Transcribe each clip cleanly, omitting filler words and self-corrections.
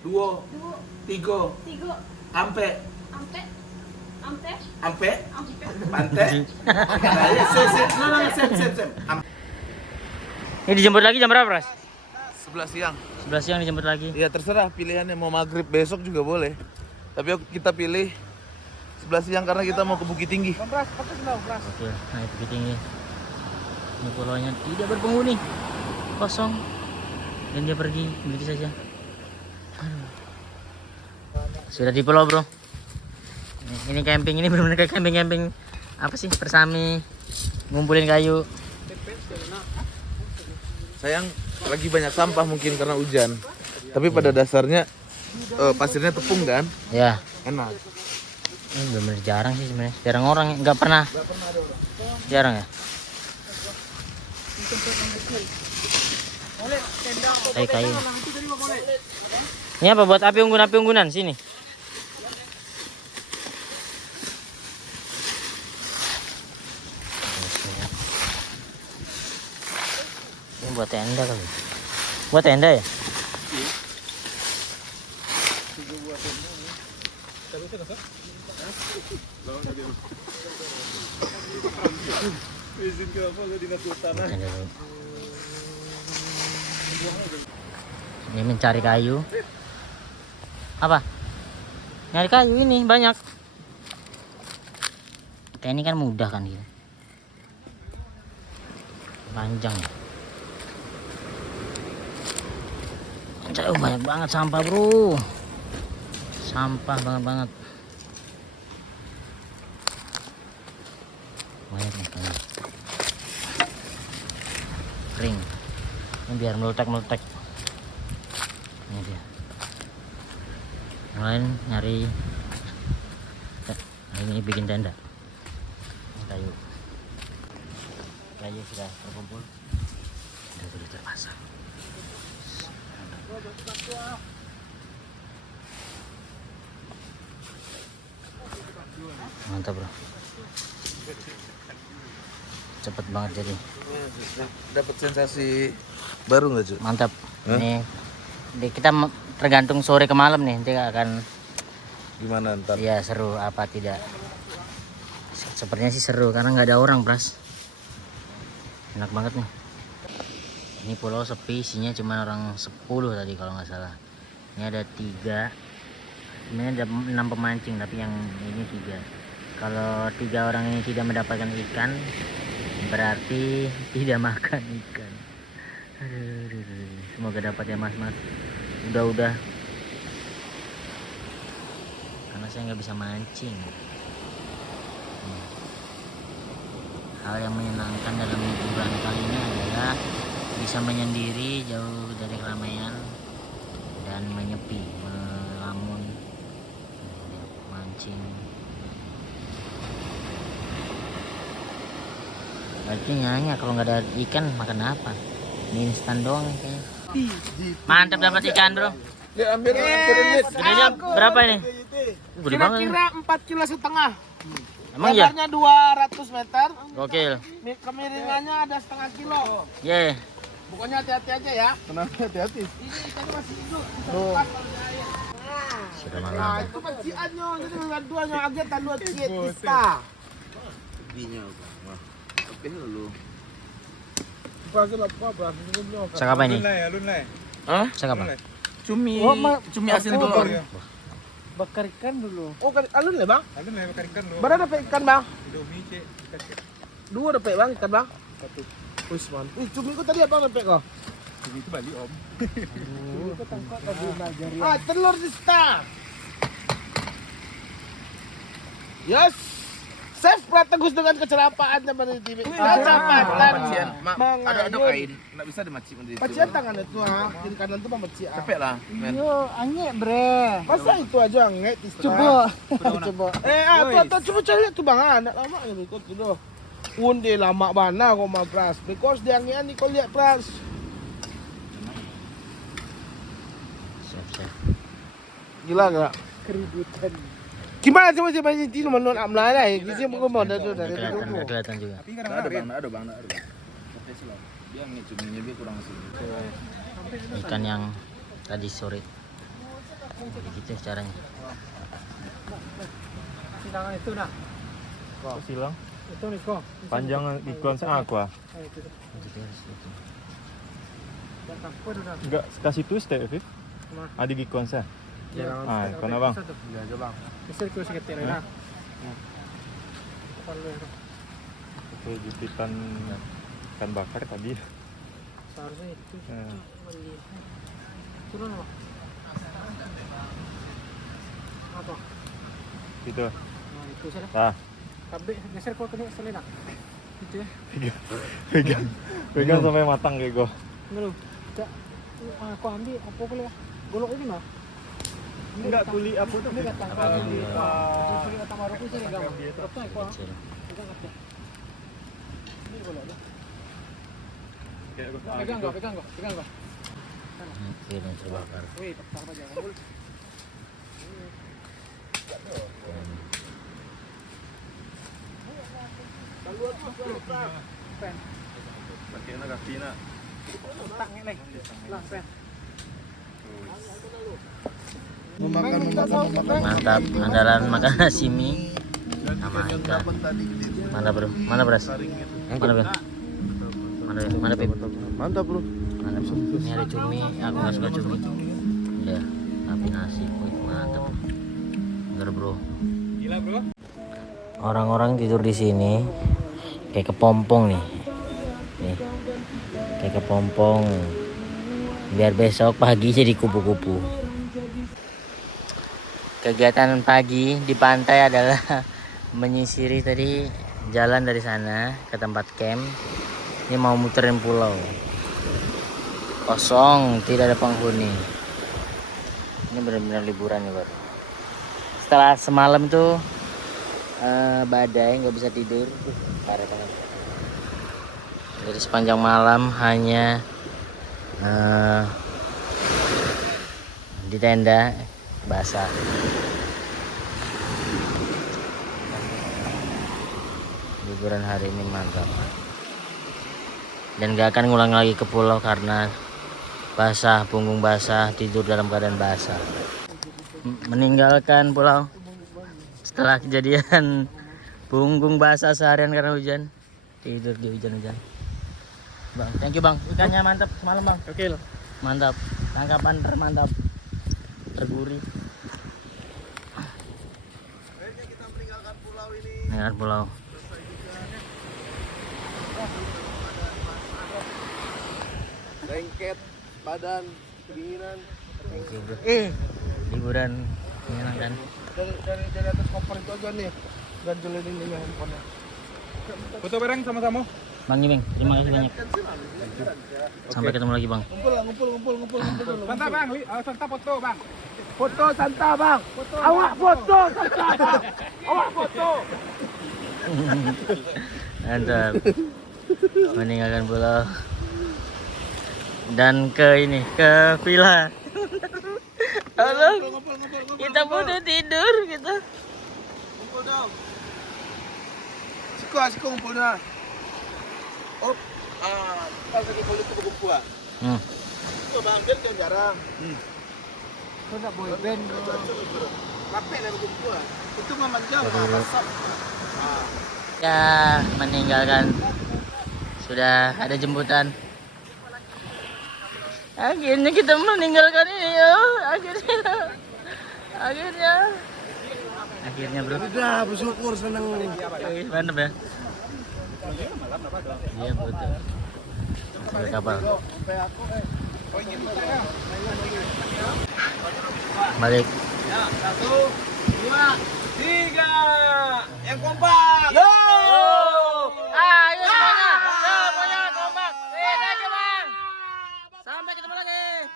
dua, tiga, ampe, pante. Sep. Ini dijemput lagi jam berapa, Pras? 11 siang. 11 siang dijemput lagi. Ya terserah pilihannya, mau maghrib besok juga boleh. Tapi kita pilih 11 siang karena kita mau ke Bukit Tinggi. Oke, naik Bukit Tinggi. Ini pulaunya tidak berpenghuni, kosong, dan dia pergi begitu saja. Aduh. Sudah di pulau, bro. Ini camping, ini benar-benar kayak camping apa sih, persami, ngumpulin kayu. Sayang lagi banyak sampah mungkin karena hujan. Tapi pada dasarnya pasirnya tepung kan, Ya, enak. ini benar-benar jarang sih sebenarnya. Jarang orang, nggak pernah. Jarang ya. Kayu. Ini apa buat api unggunan sini? Ini buat tenda kali. Buat tenda ya? Ini mencari kayu. Apa? Nyari kayu ini banyak. Kayak ini kan mudah kan gitu. Panjang ya. Banyak banget sampah, bro. Sampah banget. Banyak nih kayaknya. Kering. Ini biar meletek. Ini dia. Yang lain nyari. Ini bikin tenda. Ini kayu sudah terkumpul dan sudah terpasang. Mantap, bro. Cepet banget jadi. Dapat sensasi baru nggak, Cuk? Mantap. Ini kita tergantung sore ke malam nih, nanti akan Gimana ntar? ya seru apa tidak. Sepertinya sih seru karena nggak ada orang, Pras. Enak banget nih. Ini pulau sepi, isinya cuma orang 10 tadi kalau nggak salah. Ini ada 3. Sebenarnya ada 6 pemancing, tapi yang ini 3. Kalau 3 orang ini tidak mendapatkan ikan, berarti tidak makan ikan. Aduh. Semoga dapat ya, mas. Udah. Karena saya nggak bisa mancing. Hal yang menyenangkan dalam liburan kali ini adalah bisa menyendiri jauh dari keramaian dan menyepi, melamun, mancing. Berarti nyanyi kalau nggak ada ikan makan apa? Ini instan doang nih kayaknya. Mantap dapat ikan, bro. Ya ambil lihat. Gedenya berapa ini? Gede banget. Kira-kira 4,5 kg. Emang ya? Lebarnya 200 meter. Gokil. Kemiringannya ada setengah kilo. Ye. Pokoknya hati-hati aja ya. Kenapa hati-hati? Ini ikannya masih hidup. Tuh. Sudah Nah, malam. itu panciannya. Jadi dua-duanya agak tandu ciet kita. Giginya apa? Tapi lu. Sak apa ini? Hah? Sak apa? Cumi. Oh, Cumi asin telur. Bakar ikan dulu. Oh, alun lah bang? Alun lah bakar ikan lo. Berapa dapat ikan bang? Indomie cek. 2 dapat bang ikan bang? 1. Wih mantap. Cumi kau tadi apa dapat kau? Cumi itu Bali om. Telur di star. Yes. Chef Prategus dengan kecerapaan dari TV. Kecerapaan. Ada kain, nggak bisa dimaci di situ. Pacian tangan itu ha. Kiri kanan itu bang pacian. Capek lah, men. Yo, angin bre. Masa itu aja nggak Coba. coba cari itu bang, anak lama yang ikut gitu. Unde lama mana kau mah pras, because dia angin ni kau lihat pras. Siap. Gila gak? Keributan. Gimana sih masih banyak tino menurut amla lah, gizi mau mau dari Nggak kelihatan juga. Tapi Nggak ada bang, nggak ada bang. Capek sih lah. Dia nih cuminya dia kurang sih. Ikan yang tadi sore Gitu caranya. Silangan itu nak. Silang. Itu nih kok. Panjang ikon sa aqua. Gitu harus gitu. Enggak kasih twist ya, Viv? Ada ikon sa. Ah, ikon bang. Iya aja bang. Bisa kau sikit ya. Itu jupitan ikan bakar tadi. Seharusnya itu. Eh. Turun apa? Apa? Gitu. Nah itu saja. Nah, Kabeh geser kau kena selena. Itu ya. pegang sampai matang kayak gua. Belum. Tak. Aku ambil apa boleh? Golok ini mah. Enggak kuli apa tuh? Ini kata. Kuli kata Maroko sih enggak. Berapa kau? Kecil. Pegang apa? Ini golok dah. Kayak gua. Pegang enggak? Pegang enggak? Pegang enggak? Oke, dan terbakar. Wih, tak apa jangan. Pakai nak kaki nak. Tak nih. Lah, pen. Memakan. Mantap, andalan makan nasi mie sama ikan. Mana bro? Mana beras? Mana bro? Mana Pip? Mantap bro. Mana? Ini ada cumi, aku nggak suka cumi. Ya, tapi nasi, wih, mantap. Bener bro. Gila bro. Orang-orang tidur di sini kayak kepompong nih. Nih, kayak kepompong. Biar besok pagi jadi kupu-kupu. Kegiatan pagi di pantai adalah menyisiri tadi jalan dari sana ke tempat camp. Ini mau muterin pulau. Kosong, tidak ada penghuni. Ini benar-benar liburan ya baru. Setelah semalam tuh badai, nggak bisa tidur, parah banget. Jadi sepanjang malam hanya di tenda basah. Liburan hari ini mantap. Dan gak akan ngulang lagi ke pulau karena basah, punggung basah, tidur dalam keadaan basah. Meninggalkan pulau setelah kejadian punggung basah seharian karena hujan, tidur di hujan-hujan. Bang, thank you bang, ikannya mantap semalam bang. Oke. Mantap, tangkapan termantap, tergurih. Akhirnya kita meninggalkan pulau ini. Meninggalkan pulau. Lengket, badan, kedinginan. Liburan menyenangkan. Dari atas koper itu aja nih. Ganjolin ini ya handphonenya. Foto bareng sama-sama. Bang Imeng, terima kasih banyak. Sampai ketemu lagi bang. Ngumpul dulu. Santa bang, Santa foto bang. Foto Santa bang. Awak foto Santa bang. Awak foto. Mantap. Meninggalkan pulau dan ke ini, ke villa. Halo. Kita butuh tidur kita. Ngumpul dong. Siko ngumpul dah. Oh, pas lagi kulit kupu-kupu ah. Coba ambil kan jarang. Kau nak boy band. Lapek lah kupu-kupu ah. Itu memang jam basah. Ya, meninggalkan. Sudah ada jemputan. Akhirnya kita meninggalkan ini ya. Akhirnya bro. Udah bersyukur seneng. Mantap ya. Iya betul. Masuk ke kapal. Balik. 1, 2, 3. Yang kompak. Yo! Ayo semuanya. Semuanya kompak. Ini aja bang. Sampai ketemu lagi.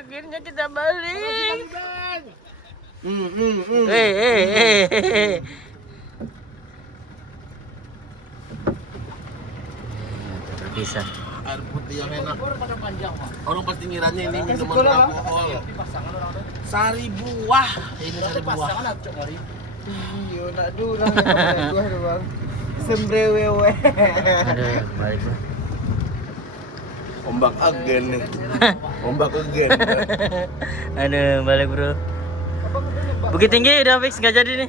Akhirnya kita balik. Terpisah. Air putih yang enak. Orang pasti ngiranya ini minuman alkohol. Sari buah. Ini sari buah. Iya, nak dulu buah bang. Sembrewewe. Aduh, balik bro. Ombak agen nih. Ombak agen. Aduh, balik bro. Bukit Tinggi udah fix nggak jadi nih.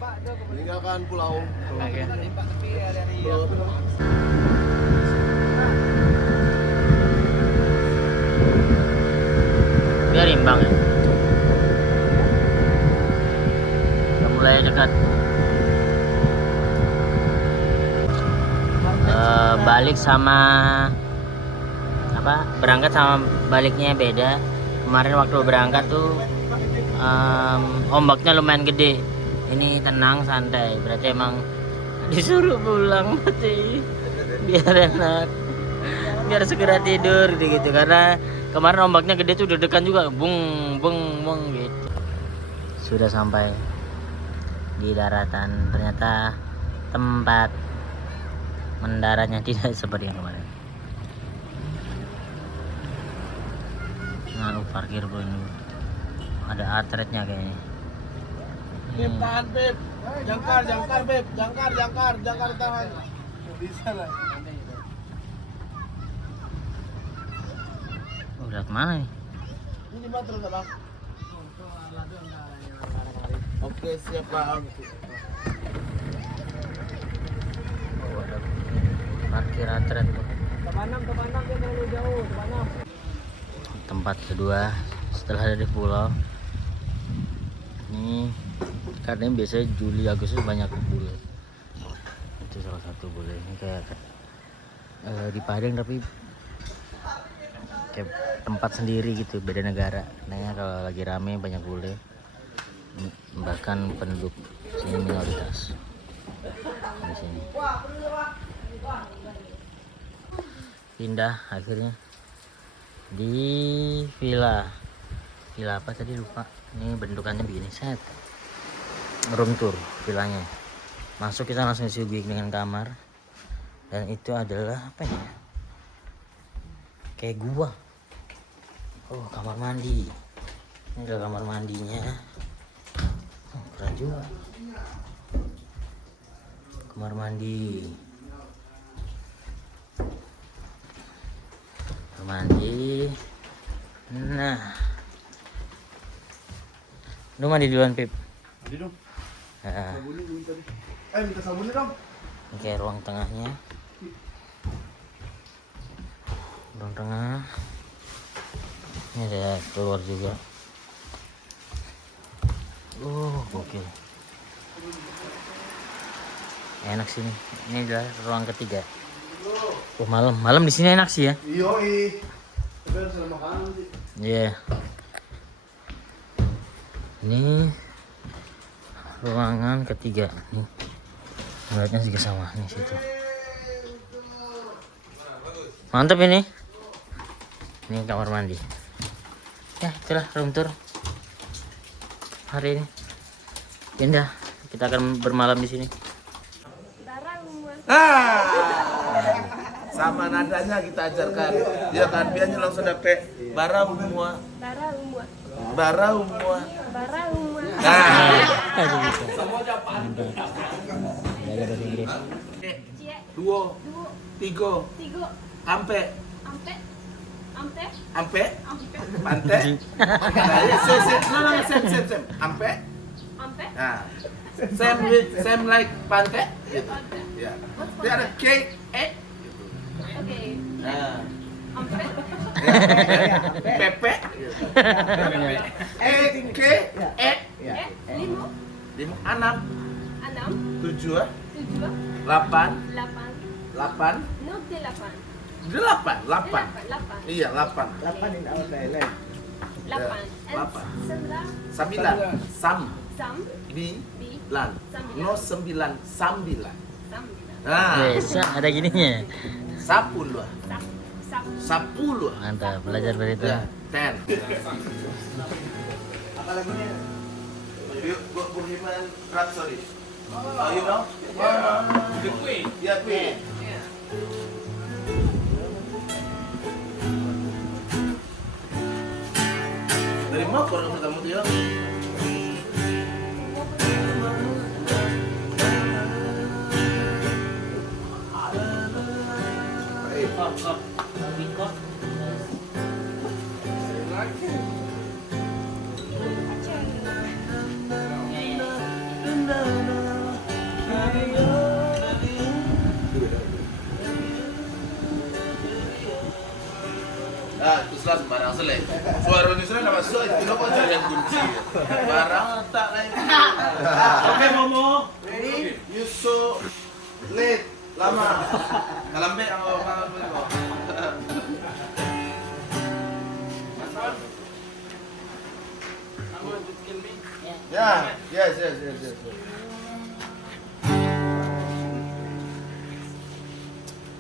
Meninggalkan pulau. Oke. Biar imbang ya. Udah mulai dekat. Balik sama apa? Berangkat sama baliknya beda. Kemarin waktu berangkat tuh ombaknya lumayan gede. Ini tenang santai. Berarti emang disuruh pulang mati biar enak, biar segera tidur gitu. Karena kemarin ombaknya gede tuh deg-degan juga, bung gitu. Sudah sampai di daratan. Ternyata tempat mendaratnya tidak seperti yang kemarin. Nah, parkir bro ini. Ada atletnya kayaknya. Beb, tahan Beb. Jangkar Beb. Jangkar tahan. Bisa lah. Oh, lihat mana nih? Ini mah terus Bang. Oke, siap Bang. Oh, ada parkir atlet. Kepanam dia terlalu jauh, kepanam. Tempat kedua setelah dari pulau ini, karena biasanya Juli Agustus banyak bule. Itu salah satu bule. Ini kayak di Padang tapi kayak tempat sendiri gitu, beda negara. Nah, kalau lagi rame banyak bule, bahkan penduduk sini minoritas di sini. Pindah akhirnya di villa apa tadi lupa. Ini bentukannya begini, set room tour villanya. Masuk kita langsung disuguhi dengan kamar, dan itu adalah apa ya, kayak gua. Oh, kamar mandi. Ini adalah kamar mandinya. Oh, keren juga. Kamar mandi. Kamar mandi. Nah, lu mandi duluan Pip. Mandi dong. Nah, Sabunnya belum tadi. Minta sabunnya dong. ini kayak ruang tengahnya. Ruang tengah. Ini ada keluar juga. Gokil. Enak sini. Ini adalah ruang ketiga. Oh, malam di sini enak sih ya. Yoi. Tapi harus ada makanan sih. Iya. Ini ruangan ketiga. Nih. Lihatnya juga sama nih situ. Mantap ini. Ini kamar mandi. Ya, itulah room tour hari ini. Pindah. Kita akan bermalam di sini. Sama nadanya kita ajarkan. Ya kan, biarnya langsung dapet bara umua. Bara umua. Aduh, gitu. Belajar bahasa Inggris. 2, 3, ampe. Ampe. Pante. Sem. Ampe. Nah. Sem like pante. Gitu. Ya. Dia ada cake, gitu. Nah. Pepe. Lima, enam, tujuh, 8. Iya, 8. 8 in our dialect. 9. Sambilan. No 9, sambilan. Nah, Bisa ada gininya. 10. 10. Mantap, belajar dari itu. Ya, 10. Apa lagunya? Bohemian Rhapsody. Oh, you know? The Queen. Yeah, Queen. Dari mana orang pertama tuh ya? Ah, itu selas barang selek. Suara Indonesia nama masuk itu apa yang kunci. Barang tak lain. Oke, Momo. Ready? You so late. Lama. Kalambe ang mga mo. Ya, yes.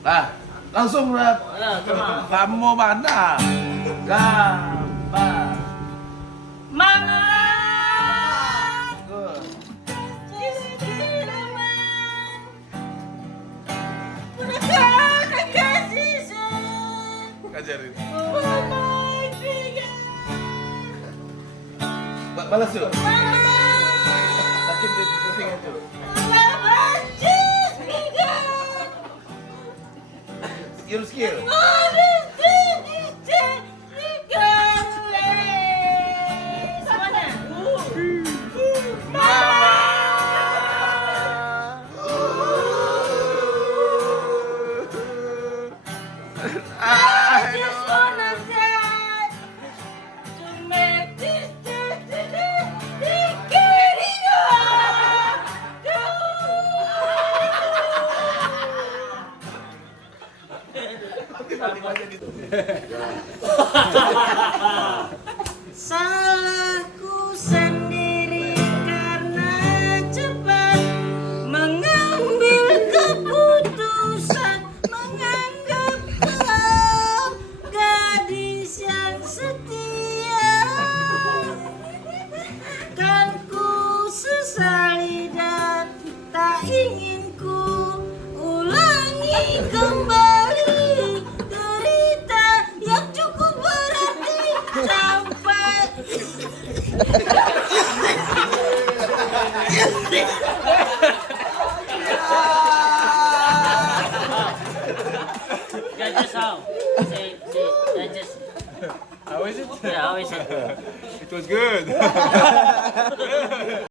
Nah, langsung rap. Kamu mana? Gambar. Good. Kajarin. Balas yuk. Sakit di kuping itu. Skill. Salahku sendiri karena cepat mengambil keputusan menganggap kau gadis yang setia. Kan ku sesali dan tak ingin ku ulangi kembali derita yang cukup berarti sampai Judges how? Say, judges. How is it? Yeah, how is it? It was good.